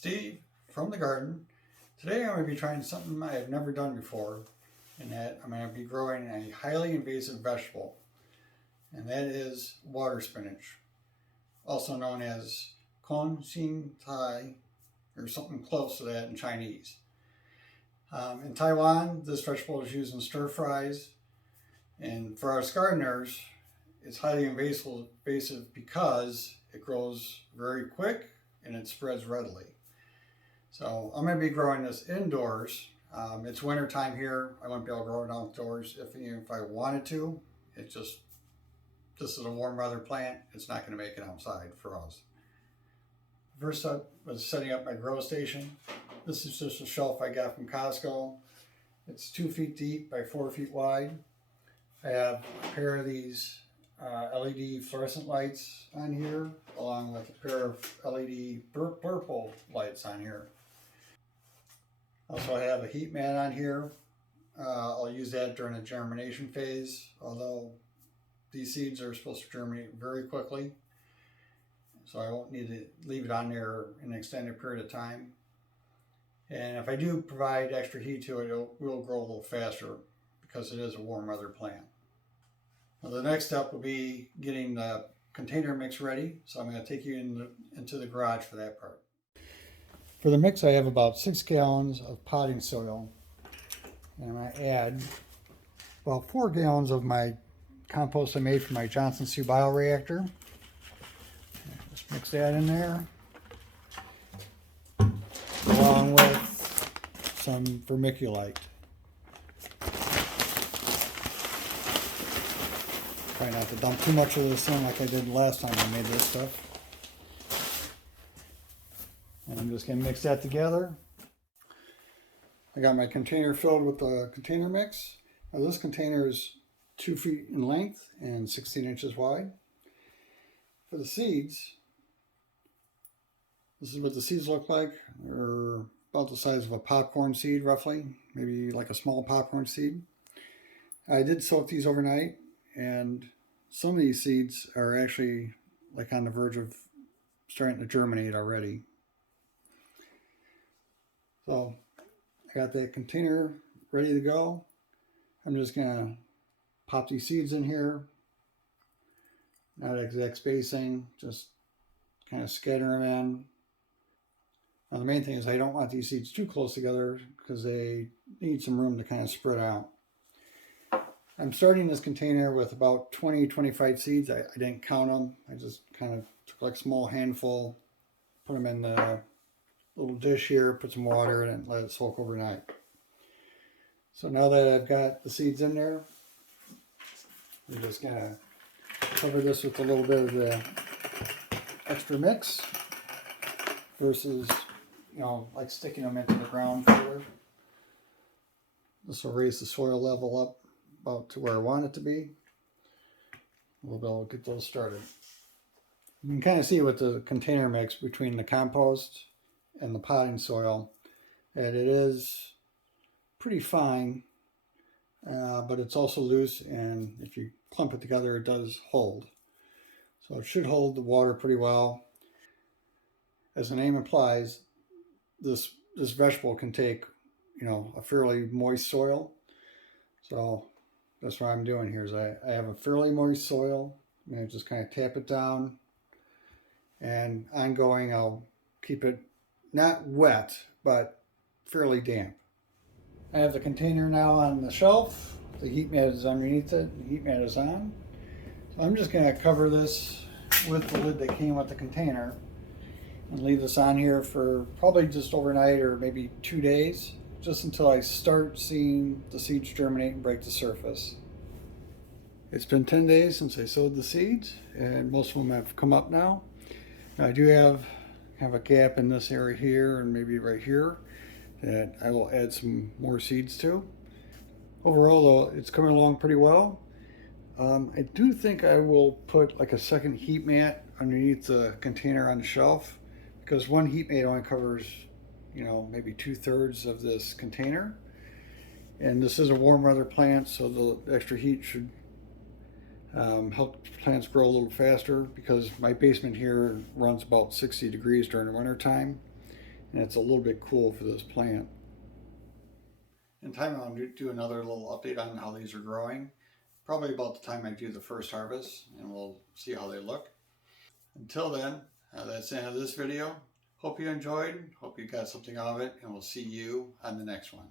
Steve from the garden. Today I'm going to be trying something I have never done before, and that I'm going to be growing a highly invasive vegetable, and that is water spinach, also known as con xin tai, or something close to that in Chinese. In Taiwan, this vegetable is used in stir fries, and for us gardeners, it's highly invasive because it grows very quick and it spreads readily. So I'm going to be growing this indoors. It's winter time here. I wouldn't be able to grow it outdoors even if I wanted to. This is a warm weather plant. It's not going to make it outside for us. First up was setting up my grow station. This is just a shelf I got from Costco. It's 2 feet deep by 4 feet wide. I have a pair of these LED fluorescent lights on here, along with a pair of LED purple lights on here. Also, I have a heat mat on here. I'll use that during the germination phase, although these seeds are supposed to germinate very quickly, so I won't need to leave it on there an extended period of time. And if I do provide extra heat to it, it will grow a little faster because it is a warm weather plant. Now, the next step will be getting the container mix ready, so I'm going to take you into the garage for that part. For the mix, I have about 6 gallons of potting soil, and I'm going to add about 4 gallons of my compost I made from my Johnson Sioux bioreactor. Just mix that in there, along with some vermiculite. Try not to dump too much of this in like I did last time I made this stuff. And I'm just going to mix that together. I got my container filled with the container mix. Now this container is 2 feet in length and 16 inches wide. For the seeds, this is what the seeds look like. They're about the size of a popcorn seed, roughly, maybe like a small popcorn seed. I did soak these overnight, and some of these seeds are actually like on the verge of starting to germinate already. So I got that container ready to go. I'm just gonna pop these seeds in here. Not exact spacing, just kind of scatter them in. Now the main thing is I don't want these seeds too close together because they need some room to kind of spread out. I'm starting this container with about 20-25 seeds. I didn't count them. I just kind of took like a small handful, put them in the little dish here, put some water in it, and let it soak overnight. So now that I've got the seeds in there, I'm just gonna cover this with a little bit of the extra mix versus, like sticking them into the ground further. This will raise the soil level up about to where I want it to be. We'll be able to get those started. You can kind of see with the container mix between the compost and the potting soil that it is pretty fine, but it's also loose, and if you clump it together it does hold. So it should hold the water pretty well. As the name implies, this vegetable can take a fairly moist soil. So that's what I'm doing here is I have a fairly moist soil. I'm going to just kind of tap it down, and ongoing I'll keep it not wet, but fairly damp. I have the container now on the shelf. The heat mat is underneath it. The heat mat is on. So I'm just going to cover this with the lid that came with the container and leave this on here for probably just overnight or maybe 2 days, just until I start seeing the seeds germinate and break the surface. It's been 10 days since I sowed the seeds, and most of them have come up now. Now I do have a gap in this area here and maybe right here that I will add some more seeds to. Overall though, it's coming along pretty well. I do think I will put like a second heat mat underneath the container on the shelf, because one heat mat only covers maybe 2/3 of this container, and this is a warm weather plant, so the extra heat should help plants grow a little faster, because my basement here runs about 60 degrees during the winter time, and it's a little bit cool for this plant. In time, I'll do another little update on how these are growing. Probably about the time I do the first harvest, and we'll see how they look. Until then, that's the end of this video. Hope you enjoyed, hope you got something out of it, and we'll see you on the next one.